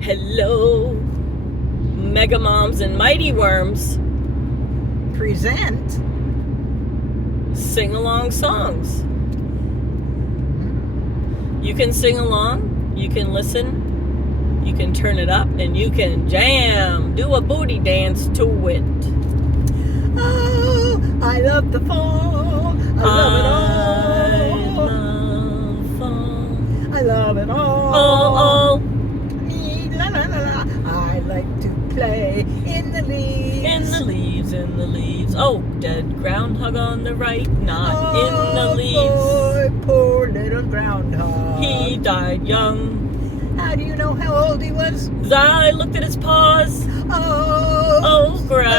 Hello, Mega Moms and Mighty Worms present sing-along songs. You can sing along, you can listen, you can turn it up, and you can jam, do a booty dance to it. Oh, I love the fall. I love it all. love fall. I love it all. Oh, La, la, la, la. I like to play in the leaves. in the leaves. Oh, dead groundhog on the right, not in the leaves. Boy, poor little groundhog. He died young. How do you know how old he was? 'Cause I looked at his paws. Oh, groundhogs.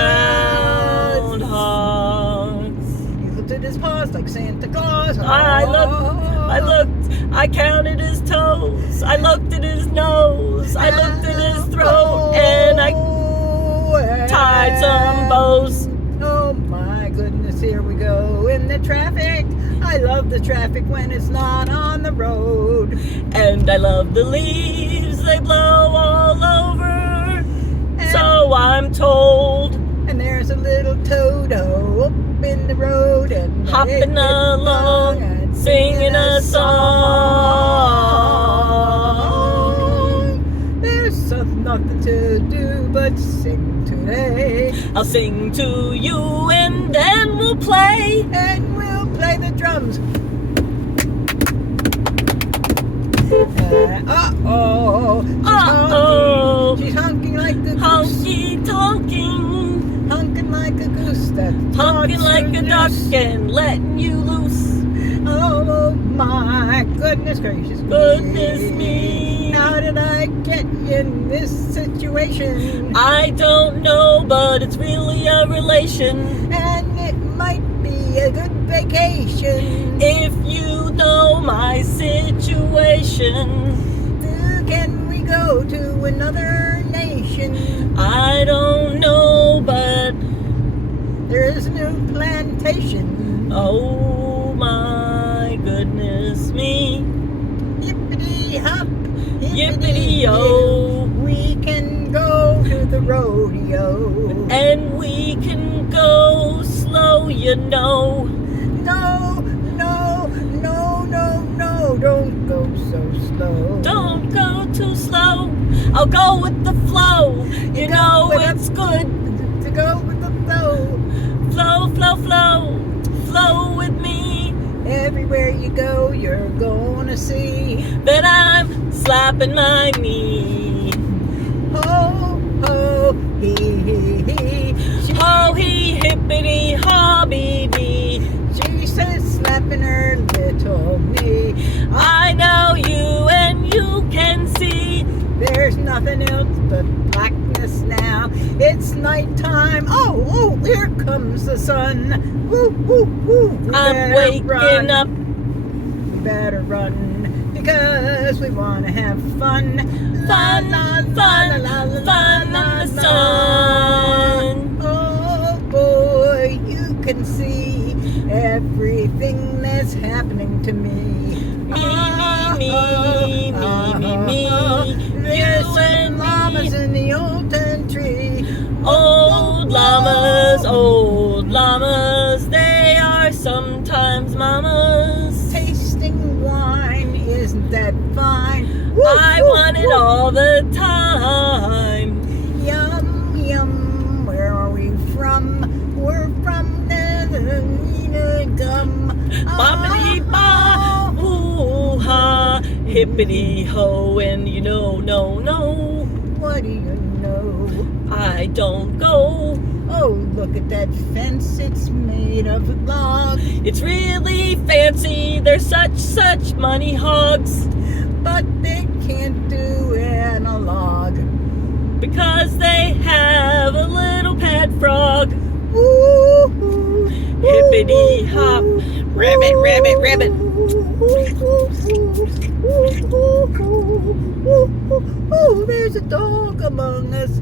He looked at his paws like Santa Claus. I looked, I counted his toes. I looked at his nose. I looked at his throat, and I tied some bows. Oh my goodness, here we go in the traffic. I love the traffic when it's not on the road. And I love the leaves, they blow all over. So I'm told. And there's a little Toto up in the road and Hopping along and singing a song. There's nothing to do but sing today. I'll sing to you and then we'll play. And we'll play the drums. She's honking like a goose. Honky tonking. Honking like a goose. Honking like a duck and letting you loose. Oh my goodness gracious. Goodness me. How did I get in this situation? I don't know, but it's really a relation. And it might be a good vacation. If you know my situation. Can we go to another nation? I don't know, but there's a new plantation. Oh my goodness me. Yippity hop, Yippity-yo. We can go to the rodeo. And we can go slow, you know. No, no, no, no, no, don't go so slow. Don't go too slow. I'll go with the flow. You know it's good to go with the flow. Flow, flow, flow. Flow with me. Everywhere you go, you're gonna see that I'm slapping my knee. Ho, ho, hee, hee. Ho, hee, hippity, hobby bee. She says slapping her little knee. I know you and you can see. There's nothing else but blackness now. It's nighttime. Oh, here comes the sun. Woo, woo, woo. I'm waking up. We better run because we want to have fun. Fun, fun, fun on the sun. Oh boy, you can see everything that's happening to me. Me. There's some llamas in the old country. Old llamas, they are sometimes mamas. Tasting wine, isn't that fine? Woo, I want it all the time. Yum, yum, where are we from? We're from the gum. Boppity-ba, ooh-ha, hippity-ho, and you know, no. What do you know? I don't go. Oh, look at that fence, it's made of log. It's really fancy, they're such money hogs. But they can't do analog. Because they have a little pet frog. Ooh, Hippity hop, rabbit, rabbit, rabbit. Oh, there's a dog among us.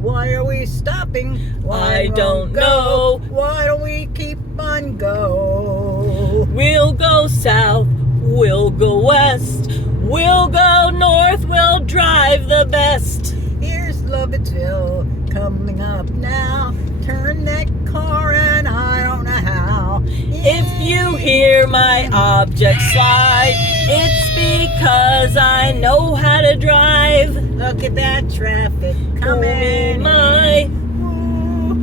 Why are we stopping? I don't know. Why don't we keep on go? We'll go south, we'll go west. We'll go north, we'll drive the best. Here's Lovettsville coming up now. Turn that car and I don't know how. If you hear my object slide, it's because I know how to drive. Look at that traffic Oh coming. my.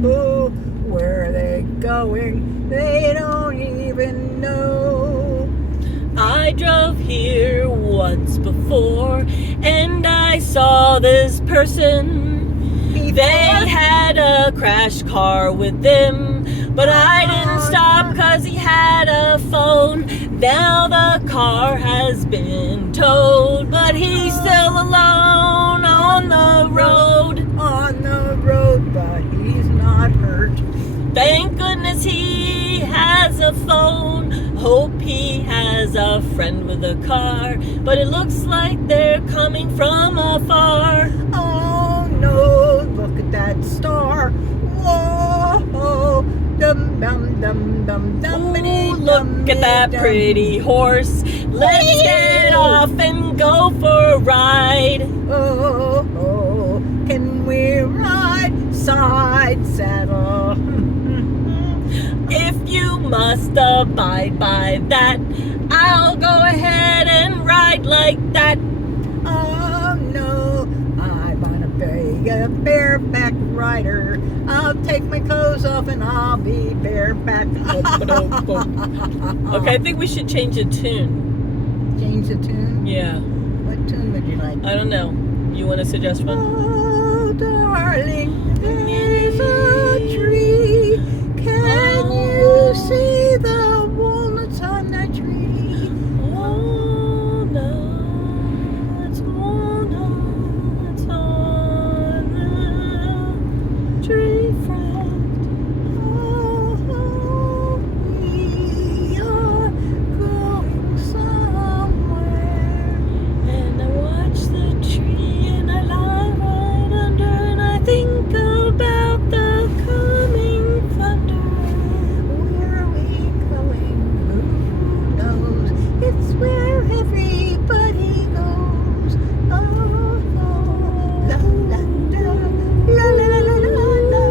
Ooh, where are they going? They don't even know. I drove here once before and I saw this person. They had a crash car with them, but I didn't stop cause he had a phone. Now the car has been towed, but he's still alone on the road. On the road, but he's not hurt. Thank goodness he has a phone. Hope he has a friend with a car, but it looks like they're coming from afar. Oh no, look at that star. Whoa, dum dum dum dum dum. Ooh, look at that pretty horse. Let's get off and go for a ride. Oh, oh, can we ride side saddle? If you must abide by that, I'll go ahead and ride like that. Oh no, I wanna be a bareback rider. I'll take my clothes off and I'll be bareback. Okay, I think we should change the tune. Change the tune? Yeah, What tune would you like? I don't know. You want to suggest one? Oh, darling, there's a tree. Can you see the walnuts on that tree? Walnuts, walnuts on the tree, friend. Oh, we are going somewhere. And I watch the tree and I lie right under and I think about the coming thunder. Where are we going? Who knows? It's where everybody goes. Oh, la la la la la la la la la la la.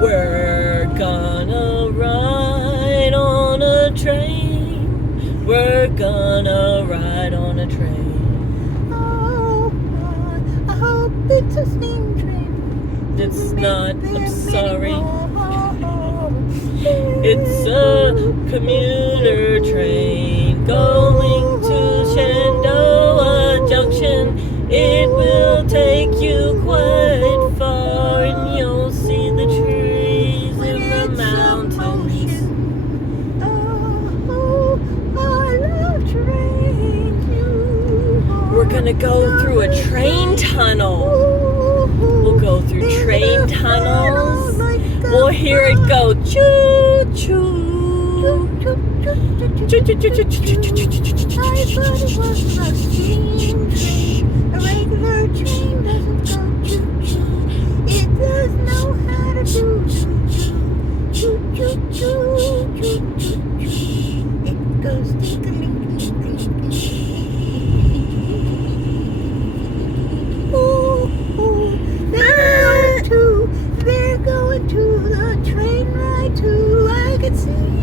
We're gonna ride on a train. We're gonna ride on a train. Oh, I hope it's a steam train. It's not, I'm sorry. It's a commuter train going to Shenandoah Junction. It will take you quite far and you'll see the trees in the mountains. Oh, I love trains. We're gonna go through a train tunnel. We'll go through train tunnels. We'll hear it go choo choo. Choo choo choo choo choo choo choo choo choo choo choo choo. I thought it was a steam train. A regular train doesn't go choo-choo. It does know how to do choo-choo. Choo-choo-choo-choo-choo-choo. It goes tinkling-tinkling. Ooh, they're going to the train ride too. I can see them.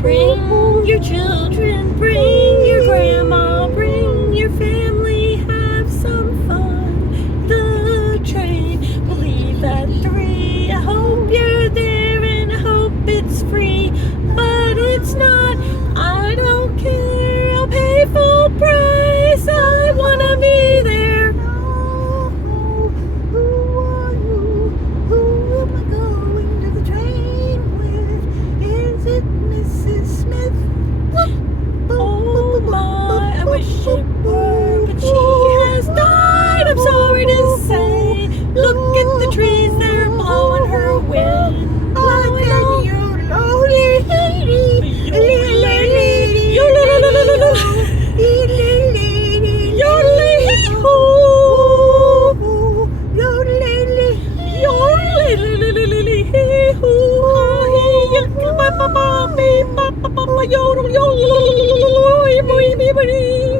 Bring your children, bring your grandma, bring your family, have some fun.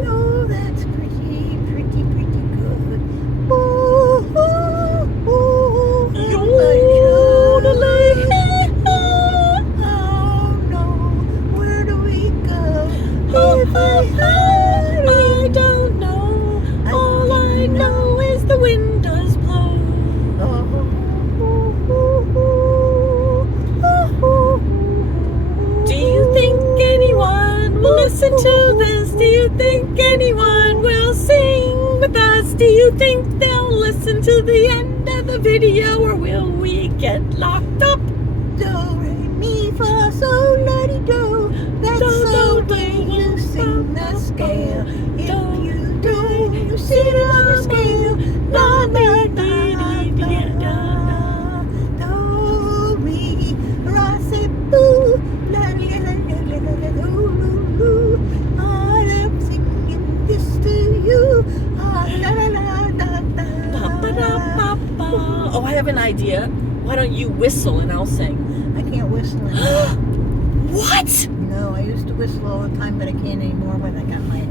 Oh, that's pretty, pretty, pretty good. Ooh, ooh, ooh, oh no, where do we go? If I had I don't know. All I know is the wind does blow. Do you think anyone will listen to this? Do you think anyone will sing with us? Do you think they'll listen to the end of the video, or will we get locked up? Do, re, mi, fa, sol, la, di, do. That's the way you sing the scale. If you do, you sit on the scale. La, la, la, la, do, re, ra, si, do. La, la, la, la, la, la, do, do, do. I'm singing this to you. La, la, la, la, la. Oh, I have an idea. Why don't you whistle and I'll sing? I can't whistle anymore. What? No, I used to whistle all the time, but I can't anymore when I got my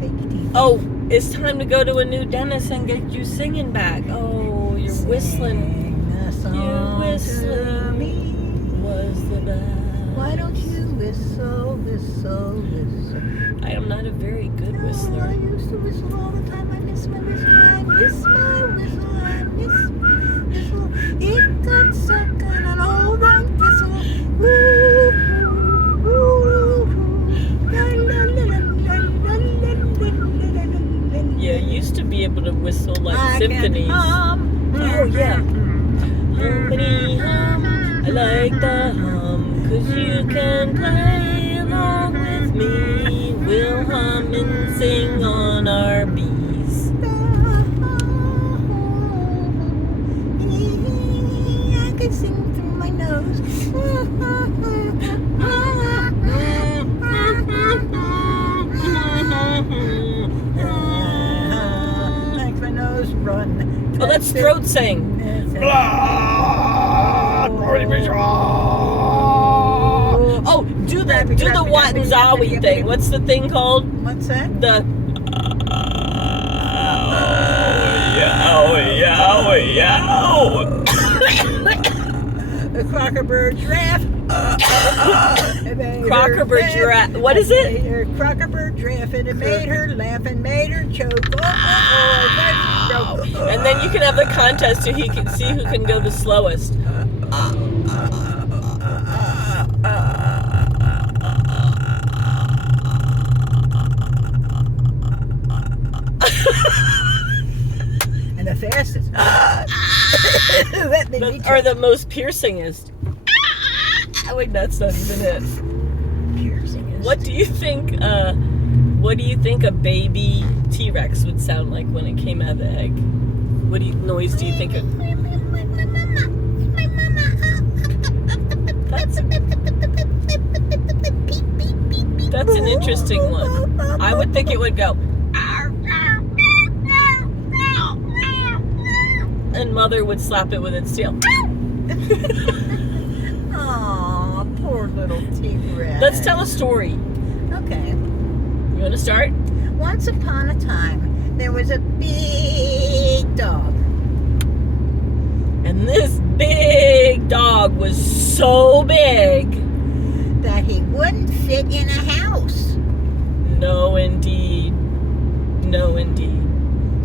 fake teeth. Oh, it's time to go to a new dentist and get you singing back. Oh, you're whistling. Sing a song You're whistling to me. was the best. Why don't you whistle, whistle, whistle? I am not a very good No, whistler. I used to whistle all the time. I miss my whistle. I miss my whistle. I miss my whistle. It got stuck on an old wrong whistle. Woo, woo, woo, woo. La, la, la, la, la, la, la, la, la, la. Yeah, you used to be able to whistle like I symphonies. can hum. Oh, yeah. Hummity hum, I like the hum, 'cause you can play along with me. We'll hum and sing on our bees. I could sing through my nose. Makes my nose run. Oh, that's throat sing. Oh, do the Wattenzawi thing. What's the thing called? What's that? The The Crocker Bird giraffe. Crocker Bird giraffe. What is it? Crocker Bird giraffe, and it made her laugh and made her choke. And then you can have the contest so he can see who can go the slowest. And the fastest. That made me Or the most piercingest. Wait, that's not even it. piercingest. What do you think? What do you think a baby T-Rex would sound like when it came out of the egg? What noise do you think it? That's an interesting one. I would think it would go. And Mother would slap it with its tail. Aw, poor little T-Rex. Let's tell a story. Okay. You want to start? Once upon a time, there was a big dog. And this big dog was so big. That he wouldn't fit in a house. No, indeed. No, indeed.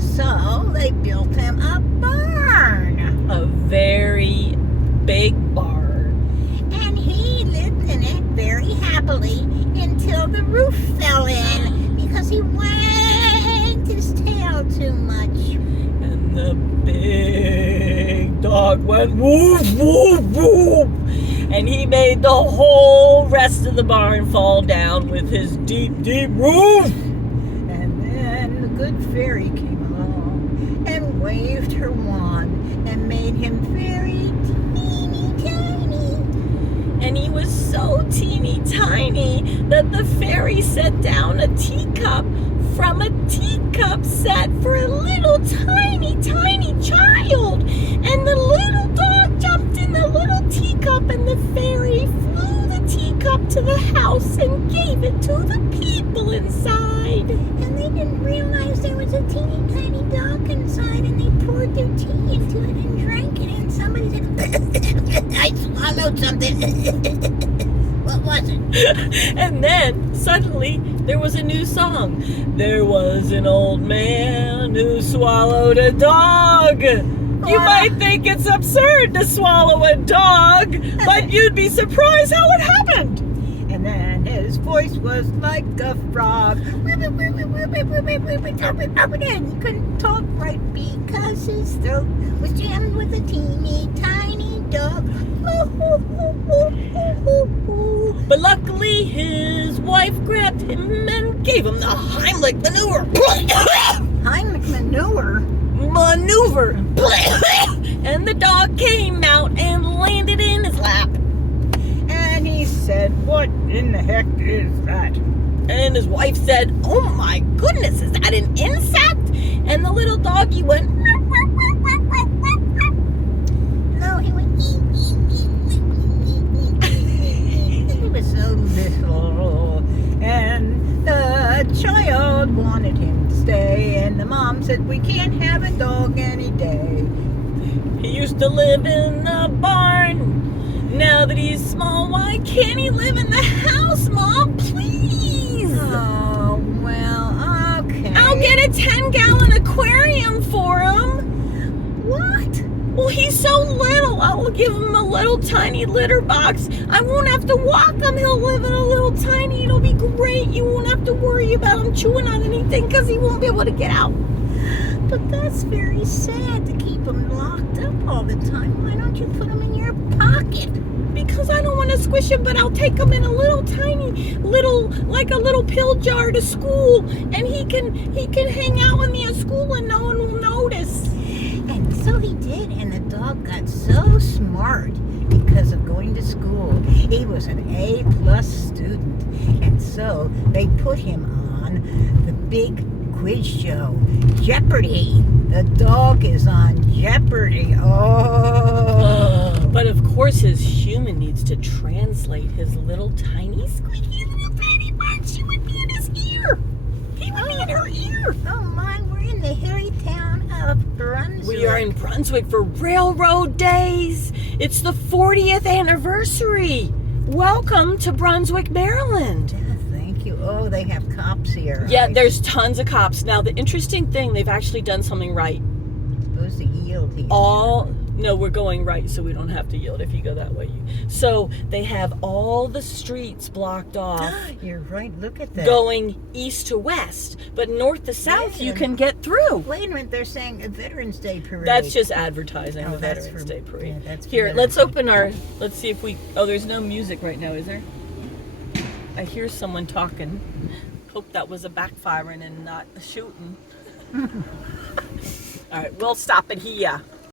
So they built him a barn. A very big barn. And he lived in it very happily until the roof fell in because he wagged his tail too much. And the big dog went woof, woof, woof. And he made the whole rest of the barn fall down with his deep, deep roof. And then the good fairy came along and waved her wand and made him very teeny tiny. And he was so teeny tiny that the fairy set down a teacup from a teacup set for a little tiny, tiny child. And the little dog jumped in the little teacup, and the fairy flew the teacup into the house and gave it to the people inside. And they didn't realize there was a teeny tiny dog inside, and they poured their tea into it and drank it, and somebody said, I swallowed something. What was it? And then suddenly there was a new song. There was an old man who swallowed a dog. You might think it's absurd to swallow a dog, but you'd be surprised how it happened. And then his voice was like a frog. And he couldn't talk right because his throat was jammed with a teeny tiny dog. But luckily his wife grabbed him and gave him the Heimlich maneuver. Heimlich maneuver? Maneuver. And the dog came out and landed in his lap. And he said, what in the heck is that? And his wife said, oh my goodness, is that an insect? And the little doggy went, no, he went, he was so little. And the child wanted him to stay. And the mom said, we can't have a dog any day. he used to live in the barn. Now that he's small, why can't he live in the house, Mom? Please. Oh, well, okay. I'll get a 10-gallon aquarium for him. What? Well, he's so little. I will give him a little tiny litter box. I won't have to walk him. He'll live in a little tiny. It'll be great. You won't have to worry about him chewing on anything because he won't be able to get out. But that's very sad to keep him locked up all the time. Why don't you put him in your pocket? Because I don't want to squish him, but I'll take him in a little tiny, like a little pill jar to school, and he can hang out with me at school and no one will notice. And so he did, and the dog got so smart because of going to school. He was an A+ student, and so they put him on the big quiz show, Jeopardy! The dog is on Jeopardy! Oh! But of course his human needs to translate his little tiny squeaky little tiny butt. She would be in his ear. He would be in her ear. Oh my, we're in the hairy town of Brunswick. We are in Brunswick for Railroad Days. It's the 40th anniversary. Welcome to Brunswick, Maryland. Thank you. Oh, they have cops here. Yeah, there's tons of cops. Now, the interesting thing, they've actually done something right. Supposed to yield here. No, we're going right, so we don't have to yield if you go that way. So they have all the streets blocked off. You're right. Look at that. Going east to west, but north to south, you can get through. Wait a minute, they're saying a Veterans Day parade. That's just advertising the that's Veterans for- Day parade. yeah, that's for Here, Veterans let's Day. open let's see if we, there's no music right now, is there? I hear someone talking. Hope that was a backfiring and not a shooting. All right, we'll stop it here.